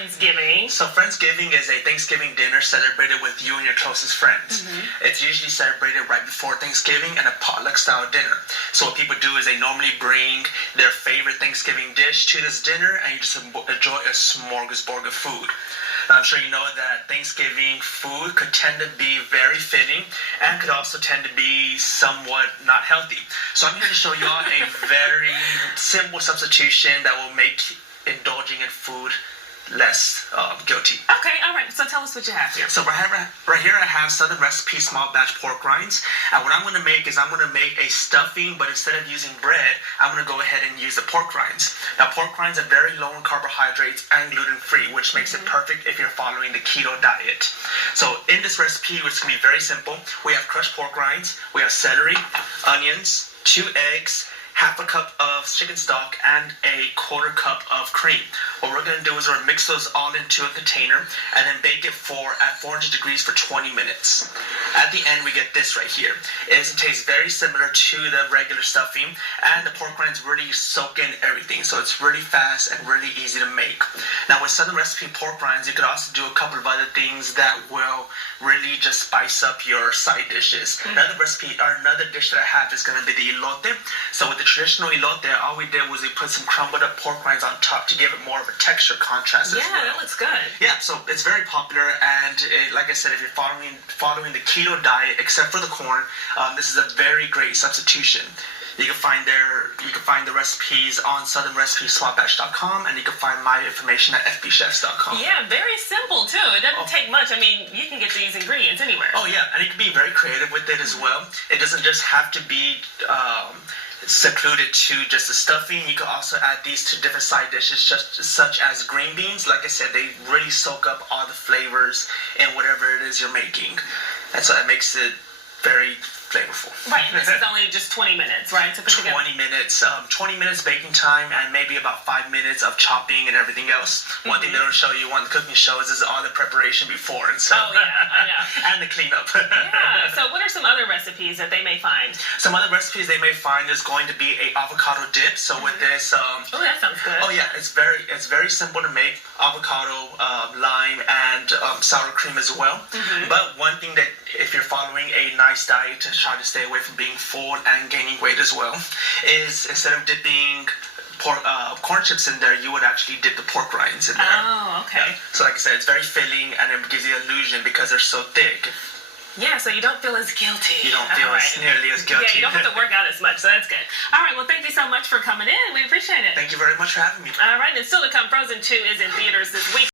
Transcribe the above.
Friendsgiving? So Friendsgiving is a Thanksgiving dinner celebrated with you and your closest friends. It's usually celebrated right before Thanksgiving and a potluck style dinner. So what people do is they normally bring their favorite Thanksgiving dish to this dinner and you just enjoy a smorgasbord of food. Now, I'm sure you know that Thanksgiving food could tend to be very filling and could also tend to be somewhat not healthy. So I'm here to show you all a very simple substitution that will make indulging in food less guilty. Okay, all right. So tell us what you have here. So right here I have Southern Recipe small batch pork rinds. And what I'm going to make is I'm going to make a stuffing, but instead of using bread, I'm going to go ahead and use the pork rinds. Now pork rinds are very low in carbohydrates and gluten-free, which makes it perfect if you're following the keto diet. So in this recipe, which is going to be very simple, we have crushed pork rinds, we have celery, onions, 2 eggs, half a cup of chicken stock, and a quarter cup of cream. What we're going to do is we're going to mix those all into a container and then bake it at 400 degrees for 20 minutes. At the end, we get this right here. It tastes very similar to the regular stuffing, and the pork rinds really soak in everything, so it's really fast and really easy to make. Now with Southern Recipe pork rinds, you could also do a couple of other things that will really just spice up your side dishes. Another dish that I have is going to be the elote. So with the traditional elote, all we did was we put some crumbled up pork rinds on top to give it more of a texture contrast as well. Yeah, that looks good. Yeah, so it's very popular, and like I said, if you're following the keto diet, except for the corn, this is a very great substitution. You can find the recipes on southernrecipesmallbatch.com, and you can find my information at fbchefs.com. Yeah, very simple too. It doesn't take much. I mean, you can get these ingredients anywhere. Oh yeah, and you can be very creative with it as well. It doesn't just have to be secluded to just the stuffing. You can also add these to different side dishes, such as green beans. Like I said, they really soak up all the flavors in whatever it is you're making, and so that makes it very flavorful. Right, and this is only just 20 minutes, right? To put 20 minutes. 20 minutes baking time and maybe about 5 minutes of chopping and everything else. One thing they don't show you on the cooking shows is all the preparation before, and so oh yeah, I know. and the cleanup. Yeah. So what are some other recipes that they may find? Some other recipes they may find is going to be a avocado dip. So with this, oh, that sounds good. oh yeah, it's very simple to make. Avocado, lime, and sour cream as well. But one thing that if you're following a nice diet to try to stay away from being full and gaining weight as well, is instead of dipping corn chips in there, you would actually dip the pork rinds in there. Oh, okay. Yeah. So like I said, it's very filling and it gives you the illusion because they're so thick. Yeah, so you don't feel as guilty. You don't feel nearly as guilty. Yeah, you don't have to work out as much, so that's good. All right, well, thank you so much for coming in. We appreciate it. Thank you very much for having me. All right, and still to come, Frozen 2 is in theaters this week.